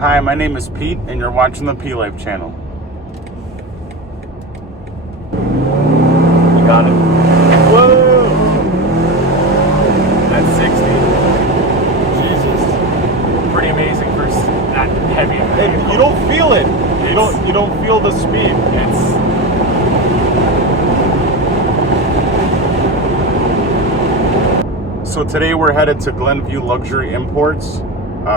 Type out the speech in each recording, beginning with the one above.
Hi, my name is Pete, and you're watching the P Life channel. You got it. Whoa! That's 60. Jesus. Pretty amazing for that heavy. And you don't feel it. You don't feel the speed. So today we're headed to Glenview Luxury Imports,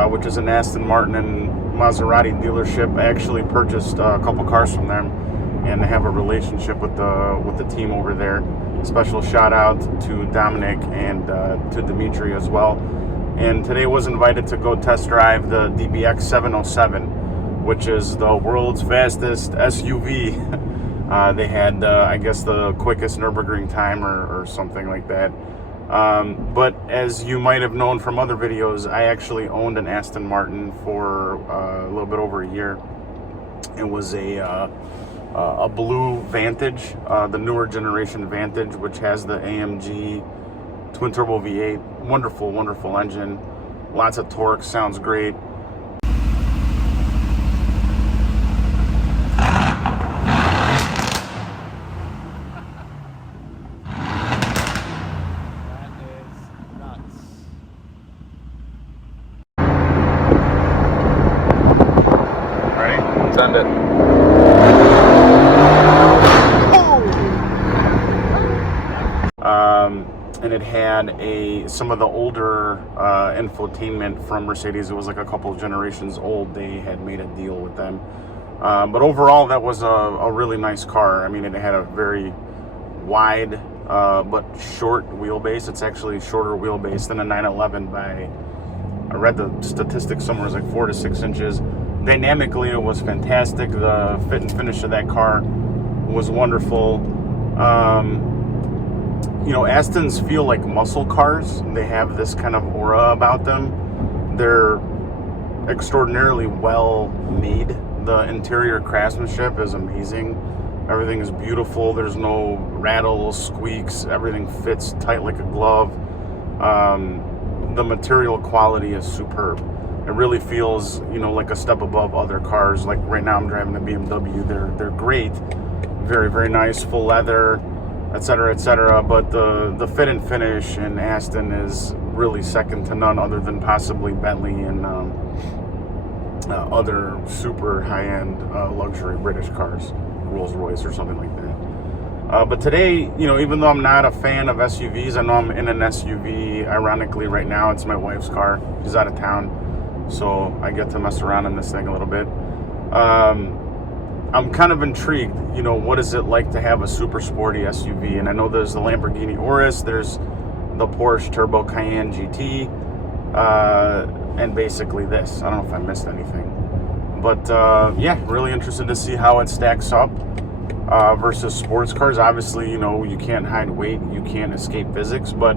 which is an Aston Martin and Maserati dealership. I actually purchased a couple cars from them, and I have a relationship with the team over there. Special shout out to Dominic and to Dimitri as well. And today was invited to go test drive the DBX 707, which is the world's fastest SUV. They had, I guess, the quickest Nürburgring time or something like that. But as you might have known from other videos, I actually owned an Aston Martin for a little bit over a year. It was a blue Vantage, the newer generation Vantage, which has the AMG twin turbo V8. Wonderful, wonderful engine. Lots of torque, sounds great. Send it. And it had some of the older infotainment from Mercedes. It was like a couple of generations old. They had made a deal with them. But overall, that was a really nice car. I mean, it had a very wide but short wheelbase. It's actually shorter wheelbase than a 911 by, I read the statistics somewhere, it was like 4 to 6 inches. Dynamically, it was fantastic. The fit and finish of that car was wonderful. Astons feel like muscle cars. They have this kind of aura about them. They're extraordinarily well made. The interior craftsmanship is amazing. Everything is beautiful. There's no rattles, squeaks. Everything fits tight like a glove. The material quality is superb. It really feels, like a step above other cars. Like right now I'm driving a BMW. They're great. Very, very nice, full leather, etc., etc. But the fit and finish in Aston is really second to none, other than possibly Bentley and other super high-end luxury British cars, Rolls-Royce or something like that. But today, even though I'm not a fan of SUVs, I know I'm in an SUV. Ironically, right now it's my wife's car. She's out of town. So I get to mess around in this thing a little bit. I'm kind of intrigued, what is it like to have a super sporty SUV? And I know there's the Lamborghini Urus, there's the Porsche Turbo Cayenne GT, and basically this. I don't know if I missed anything. But yeah, really interested to see how it stacks up versus sports cars. Obviously, you can't hide weight, you can't escape physics, but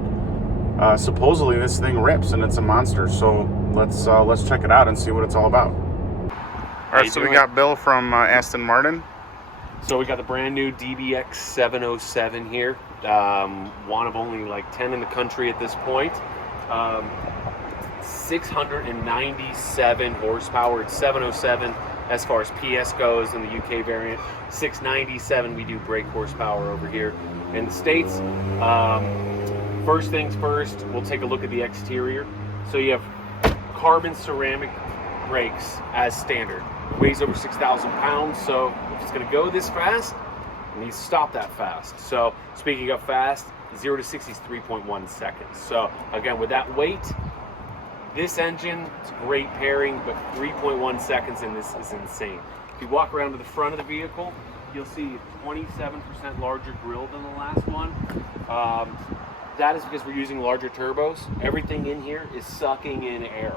supposedly this thing rips and it's a monster. So let's check it out and see what it's all about. All right, so we got Bill from Aston Martin. So we got the brand new DBX 707 here. One of only like 10 in the country at this point. 697 horsepower. It's 707 as far as PS goes in the UK variant. 697 we do brake horsepower over here in the States. First things first, we'll take a look at the exterior. So you have carbon ceramic brakes as standard. Weighs over 6,000 pounds, so if it's going to go this fast, it needs to stop that fast. So speaking of fast, 0 to 60 is 3.1 seconds. So again, with that weight, this engine, it's a great pairing, but 3.1 seconds in this is insane. If you walk around to the front of the vehicle, you'll see 27% larger grille than the last one. That is because we're using larger turbos. Everything in here is sucking in air.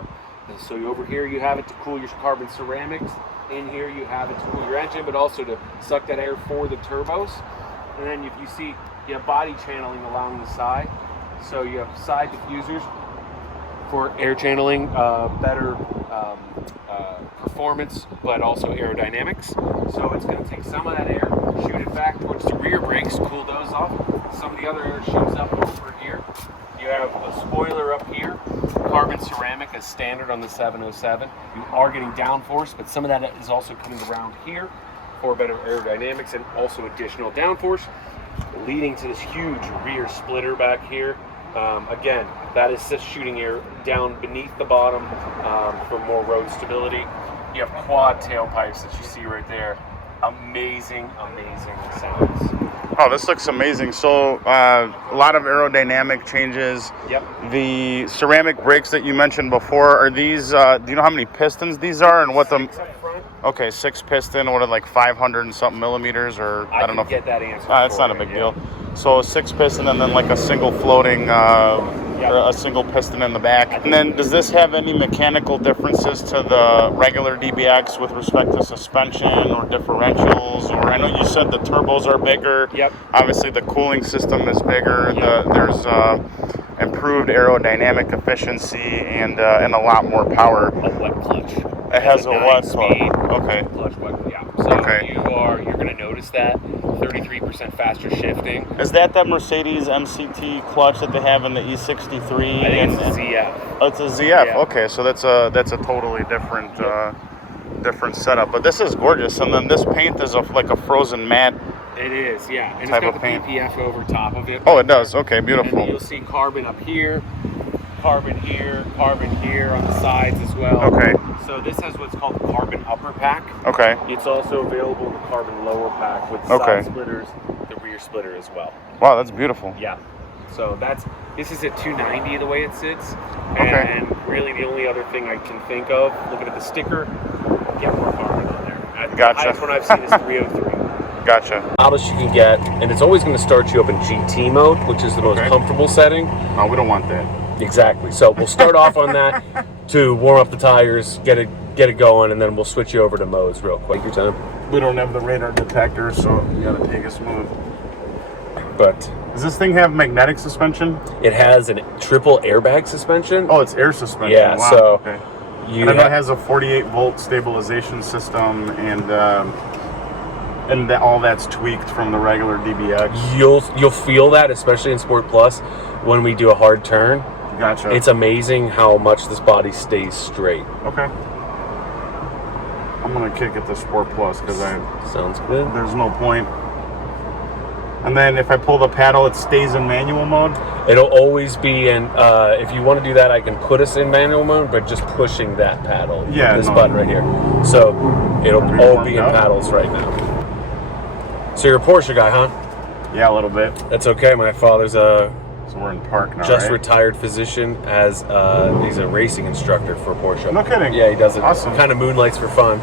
So over here you have it to cool your carbon ceramics. In here you have it to cool your engine, but also to suck that air for the turbos. And then if you see, you have body channeling along the side. So you have side diffusers for air channeling, better performance, but also aerodynamics. So it's going to take some of that air, shoot it back towards the rear brakes, cool those off. Some of the other air shoots up over here. You have a spoiler up here, carbon ceramic as standard on the 707. You are getting downforce, but some of that is also coming around here for better aerodynamics and also additional downforce, leading to this huge rear splitter back here. Again, that is just shooting air down beneath the bottom for more road stability. You have quad tailpipes that you see right there. Amazing, amazing sounds. Oh, this looks amazing. So a lot of aerodynamic changes. Yep. The ceramic brakes that you mentioned before, are these, do you know how many pistons these are and what the... Six up front. Okay, 6 piston, what are like 500 and something millimeters, or I don't know. Get that answer. It's not a big deal. So a 6 piston and then like a single floating, a single piston in the back. And then does this have any mechanical differences to the regular DBX with respect to suspension or differentials? Or I know you said the turbos are bigger. Yep. Obviously the cooling system is bigger. Yep. There's improved aerodynamic efficiency and a lot more power. A wet clutch. It has a wet speed. Okay. Clutch, yeah. So Okay. you're going to notice that 33% faster shifting. Is that Mercedes MCT clutch that they have in the E63? I think it's a ZF. Oh, it's a ZF. Yeah. Okay, so that's a totally different different setup. But this is gorgeous, and then this paint is like a frozen matte. It is, yeah. And Type it's got of the paint. PPF over top of it. Oh, it does. Okay, And beautiful. then you'll see carbon up here, carbon here on the sides as well. Okay. So this has what's called the carbon upper pack. Okay. It's also available in the carbon lower pack with Okay. side splitters, the rear splitter as well. Wow, that's beautiful. Yeah. So this is at 290 the way it sits. Okay. And really the only other thing I can think of, looking at the sticker, get more carbon on there. The Gotcha. highest one I've seen is 303. Gotcha. Loudest you can get, and it's always going to start you up in GT mode, which is the most Okay. comfortable setting. Oh, we don't want that. Exactly. So we'll start off on that to warm up the tires, get it going, and then we'll switch you over to modes real quick. Your time. We don't have the radar detector, so you gotta take it smooth. But Does this thing have magnetic suspension? it has a triple airbag suspension. Oh, it's air suspension. Yeah, Wow. so Okay. you And I know it have, has a 48-volt stabilization system, and all that's tweaked from the regular DBX. you'll feel that, especially in Sport Plus, when we do a hard turn. Gotcha. It's amazing how much this body stays straight. Okay. I'm gonna kick it to Sport Plus because Sounds good. there's no point. And then if I pull the paddle, it stays in manual mode. It'll always be in. If you want to do that, I can put us in manual mode, but just pushing that paddle. Yeah, This no. button right here. So it'll Are we all warmed be in up? paddles right now. So you're a Porsche guy, huh? Yeah, a little bit. That's okay. My father's a So we're in park now, just right? retired physician. He's a racing instructor for Porsche. No kidding. Yeah, he does it. Awesome. Kind of moonlights for fun.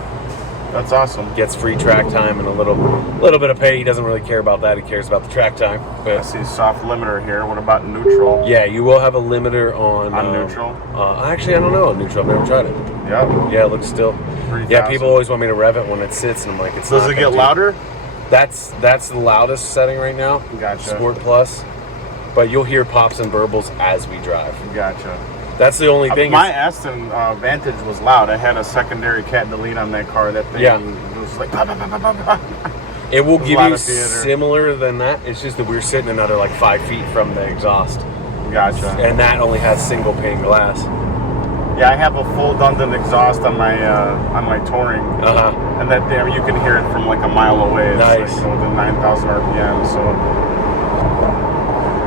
That's awesome. Gets free track time and a little bit of pay. He doesn't really care about that. He cares about the track time. I But see soft limiter here. What about neutral? yeah, you will have a limiter on neutral? Actually, I don't know on neutral. I've never tried it. Yep. Yeah, it looks still. 3,000. Yeah, people always want me to rev it when it sits, and I'm like, it's Does not it gonna get do- louder? That's the loudest setting right now. Gotcha. Sport Plus, but you'll hear pops and burbles as we drive. Gotcha. That's the only thing. My Aston Vantage was loud. I had a secondary cat delete on that car. That thing Yeah. was like, bah, bah, bah, bah, bah. It will There's a give lot you of theater. similar than that. It's just that we're sitting another like 5 feet from the exhaust, Gotcha. and that only has single pane glass. Yeah, I have a full Dundon exhaust on my touring, and that there you can hear it from like a mile away. It's Nice. like, within 9,000 RPM.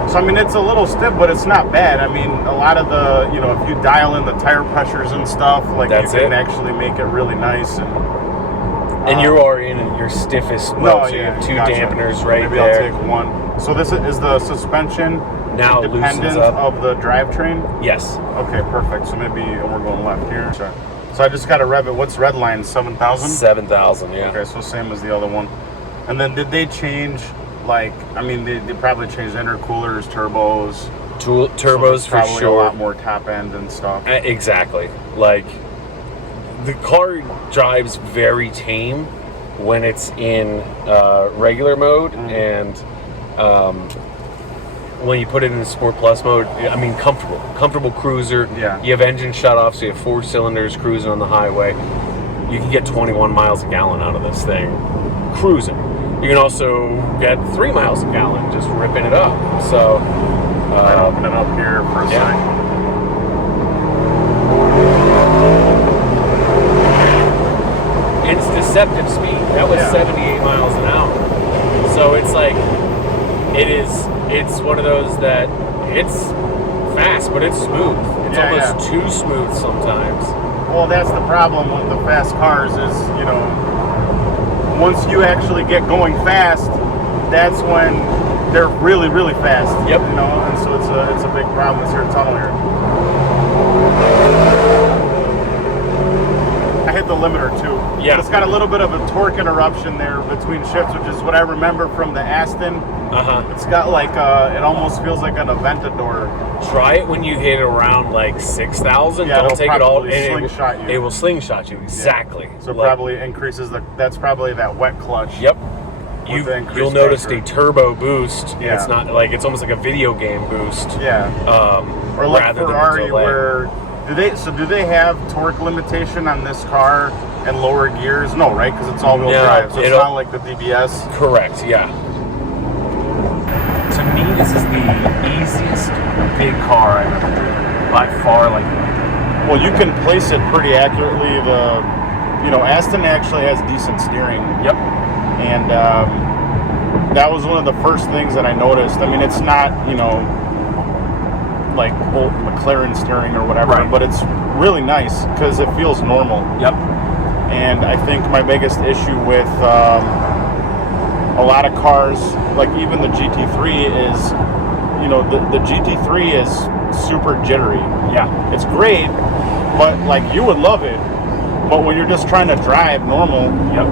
So I mean, it's a little stiff, but it's not bad. I mean, a lot of the, if you dial in the tire pressures and stuff, like That's you can it. actually make it really nice. And you are in your stiffest mode, so you have two gotcha. dampeners right Maybe there. I'll take one. So this is the suspension Now it loosens independent up. of the drivetrain? Yes. Okay, perfect. So maybe we're going left here. So I just got to rev it. What's red line? 7,000? 7,000, yeah. Okay, so same as the other one. And then did they change, they probably changed intercoolers, turbos. So Turbos there's for probably sure. a lot more top end and stuff. Exactly. Like, the car drives very tame when it's in regular mode, and when you put it in Sport Plus mode, I mean, comfortable cruiser. Yeah. You have engine shut off, so you have 4 cylinders cruising on the highway. You can get 21 miles a gallon out of this thing cruising. You can also get 3 miles a gallon just ripping it up. So Might open it up here for a Yeah. second. It's deceptive speed. That was 78 miles an hour. So it's like, it's one of those that it's fast, but it's smooth. It's almost too smooth sometimes. Well, that's the problem with the fast cars is, you know, once you actually get going fast, that's when they're really, really fast. Yep. You know, and so it's a big problem. It's here tunnel here. I hit the limiter too. Yeah. But it's got a little bit of a torque interruption there between shifts, which is what I remember from the Aston. It's got like it almost feels like an Aventador. Try it when you hit around like 6,000. Yeah, Don't it'll take it all. probably slingshot you. It will slingshot you exactly. Yeah. So Like, probably increases that's probably that wet clutch. Yep. With the increased You'll notice pressure. a turbo boost. Yeah. It's not like it's almost like a video game boost. Yeah. Or like rather than a Ferrari, delay. where do they have torque limitation on this car and lower gears? No, right? Because it's all-wheel No, drive, so it's it'll- not like the DBS. Correct. Yeah. To me, this is the easiest big car I've ever driven by far. Like, Well, you can place it pretty accurately. Aston actually has decent steering. yep. And that was one of the first things that I noticed. I mean, it's not, like old McLaren steering or whatever, Right. but it's really nice because it feels normal. Yep. And I think my biggest issue with a lot of cars, like even the GT3 is, the GT3 is super jittery. Yeah. It's great, but like you would love it. But when you're just trying to drive normal, Yep.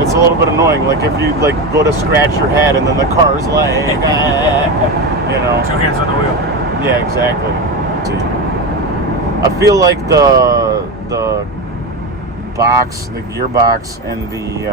it's a little bit annoying. Like if you like go to scratch your head and then the car's like, Two hands on the wheel. Yeah, exactly. I feel like the gearbox and the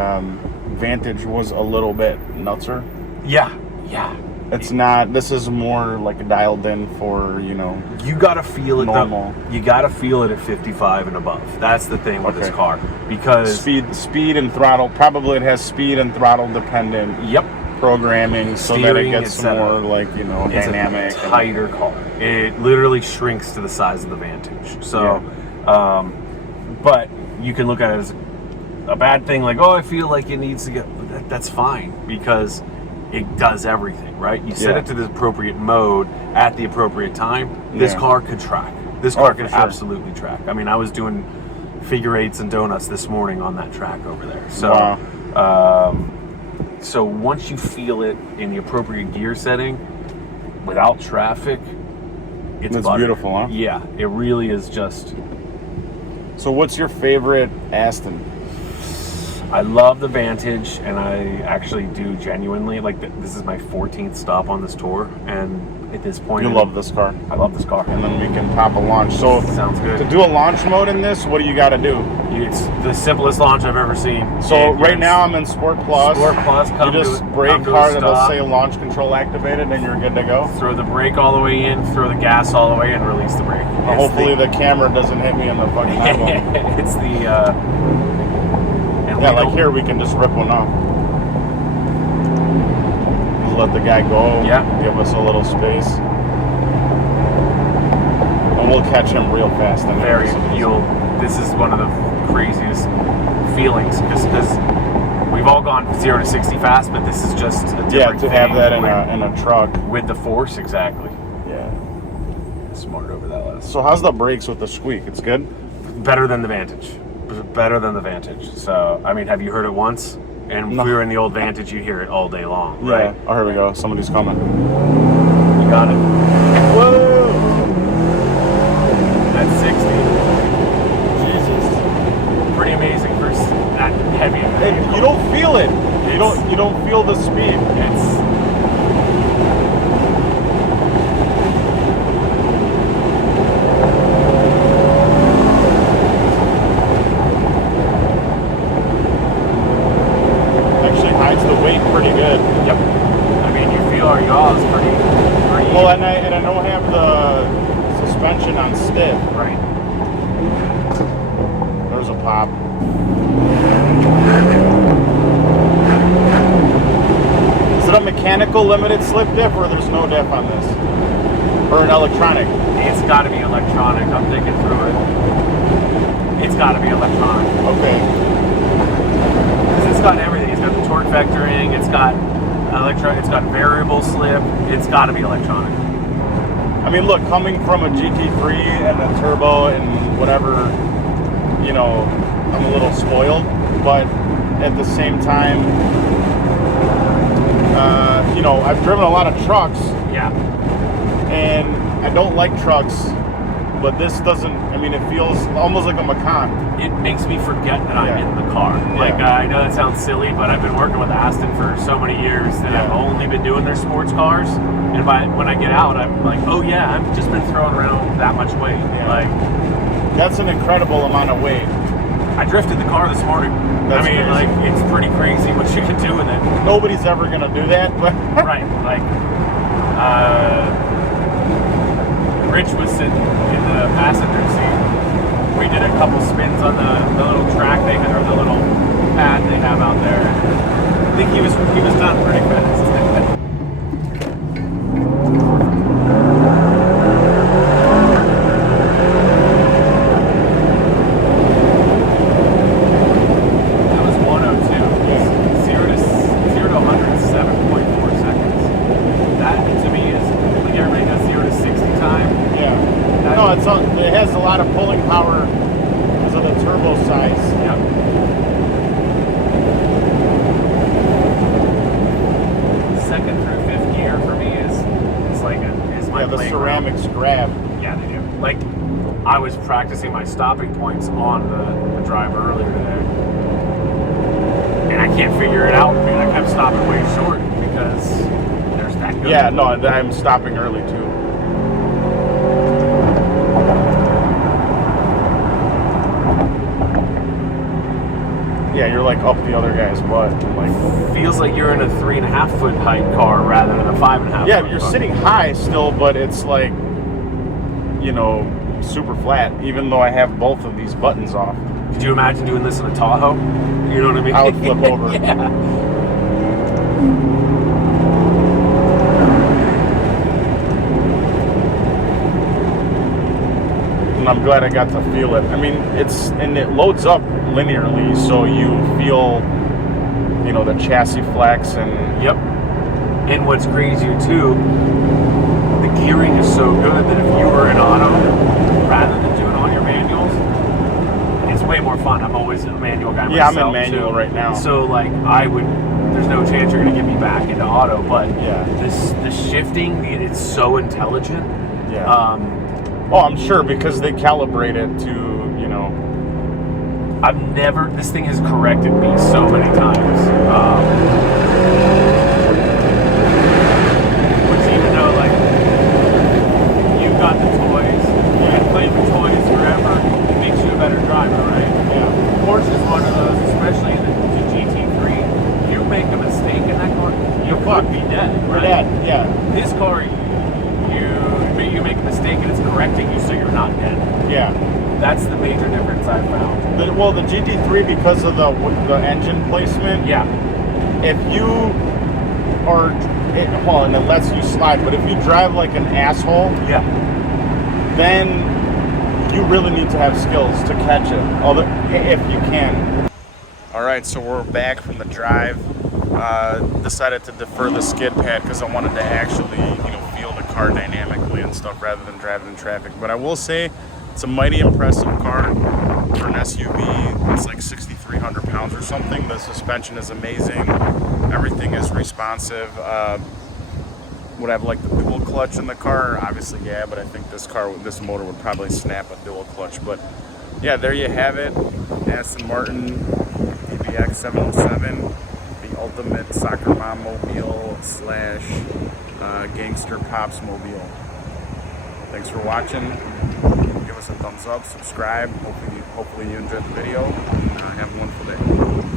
Vantage was a little bit nutser. Yeah. Yeah. It's not. This is more like dialed in for You gotta feel it normal. You gotta feel it at 55 and above. That's the thing with this Okay. car, because speed and throttle. Probably it has speed and throttle dependent yep, programming, so that it Steering, gets etc. more like it's dynamic. a tighter car. It literally shrinks to the size of the Vantage. So, but you can look at it as a bad thing, like, oh, I feel like it needs to get. But that's fine because it does everything, right? You set Yeah. it to the appropriate mode at the appropriate time. This Yeah. car could track. This car for can sure. absolutely track. I mean, I was doing figure eights and donuts this morning on that track over there. So, Wow. so once you feel it in the appropriate gear setting, without traffic, it's butter. beautiful, huh? Yeah, it really is just. So, what's your favorite Aston? I love the Vantage, and I actually do genuinely like. This is my 14th stop on this tour, and at this point, You love this car, I love this car. and then we can pop a launch. So, Sounds good. to do a launch mode in this, what do you got to do? It's the simplest launch I've ever seen. So right now I'm in Sport Plus. Sport Plus, You just brake hard, it'll say launch control activated, and you're good to go. throw the brake all the way in, throw the gas all the way, and release the brake. Hopefully the camera doesn't hit me in the fucking eyeball. It's the. And Yeah, we like don't- here we can just rip one off. Just let the guy go. Yeah. Give us a little space. And we'll catch him real fast. And Very. This is one of the craziest feelings because we've all gone 0 to 60 fast, but this is just a different Yeah, to have thing that with, in a truck. with the force, exactly. Yeah. Smart over that last. So how's the brakes with the squeak? It's good? Better than the Vantage. Better than the Vantage. So, I mean, have you heard it once? And No. if we were in the old Vantage, you'd hear it all day long, right? Yeah. Oh, here we go. Somebody's coming. You got it. Whoa! That's 60. Jesus. Pretty amazing for that heavy. Hey, you don't feel it. You don't feel the speed. It's Actually hides the weight pretty good. yep. I mean, you feel our yaws pretty. Well, and I don't have the suspension on stiff. right. There's a pop. Is it a mechanical mechanical limited slip diff, or there's no diff on this? Or an electronic? It's got to be electronic. I'm thinking through it. It's got to be electronic. Okay. Because it's got everything. It's got the torque vectoring. It's got It's got variable slip. It's got to be electronic. I mean, look, coming from a GT3 and a turbo and whatever, you know, I'm a little spoiled, but at the same time, you know, I've driven a lot of trucks. Yeah. And I don't like trucks, but this doesn't, I mean, it feels almost like a Macan. It makes me forget that I'm in the car. Yeah. Like, I know that sounds silly, but I've been working with Aston for so many years that I've only been doing their sports cars. And when I get out, I'm like, oh yeah, I've just been throwing around that much weight. Yeah. Like, that's an incredible amount of weight. I drifted the car this morning. That's crazy. Like, it's pretty crazy what you can do with it. Nobody's ever gonna do that, but right. Like, Rich was sitting in the passenger seat. We did a couple spins on the little track they had, or the little pad they have out there. I think he was done pretty fast. That was 102. Yeah. 0 to 100 7.4 seconds. That to me is like everybody does 0 to 60 time. yeah. No, it has a lot of pulling power because of the turbo size. Yep. Second through fifth gear for me is like is my The playground. ceramics grab. Yeah, they do. Like, I was practicing my stopping points on the drive earlier today, and I can't figure it out. Man, I kept stopping way short because there's that good. Yeah, no, I'm stopping early too. Yeah, you're like up the other guy's butt. Like, feels like you're in a 3.5 foot height car rather than a 5.5. yeah, foot you're car. sitting high still, but it's like, you know, super flat. Even though I have both of these buttons off, Could you imagine doing this in a Tahoe? You know what I mean? I would flip over. Yeah. And I'm glad I got to feel it. I mean, it loads up linearly, so you feel, you know, the chassis flex and Yep. And what's crazier too, the gearing is so good that if you were in auto, rather than doing all your manuals, it's way more fun. I'm always a manual guy yeah, I'm myself in manual too. right now. So like there's no chance you're gonna get me back into auto, but Yeah. the shifting, it's so intelligent. Yeah. Oh, I'm sure because they calibrate it to, you know. This thing has corrected me so many times. Which even though, like, you've got the toys, you've played with toys forever, it makes you a better driver, right? Yeah. Porsche is one of those, especially in the GT3. You make a mistake in that car, you could be dead, You're right? dead. Yeah. This car, you make a mistake and it's correcting you so you're not dead. Yeah. That's the major difference I've found. The GT3, because of the engine placement, Yeah. if you are, well, and it lets you slide, but if you drive like an asshole, Yeah. then you really need to have skills to catch it, if you can. All right, so we're back from the drive. Decided to defer the skid pad because I wanted to actually, you know, feel the car dynamically and stuff rather than driving in traffic. But I will say, it's a mighty impressive car for an SUV. It's like 6,300 pounds or something. The suspension is amazing. Everything is responsive. Would I have liked the dual clutch in the car? Obviously, yeah, but I think this motor would probably snap a dual clutch. But yeah, there you have it. Aston Martin DBX 707, the ultimate soccer mom mobile / gangster pops mobile. Thanks for watching. Give us a thumbs up, subscribe. Hopefully you enjoyed the video. Have a wonderful day.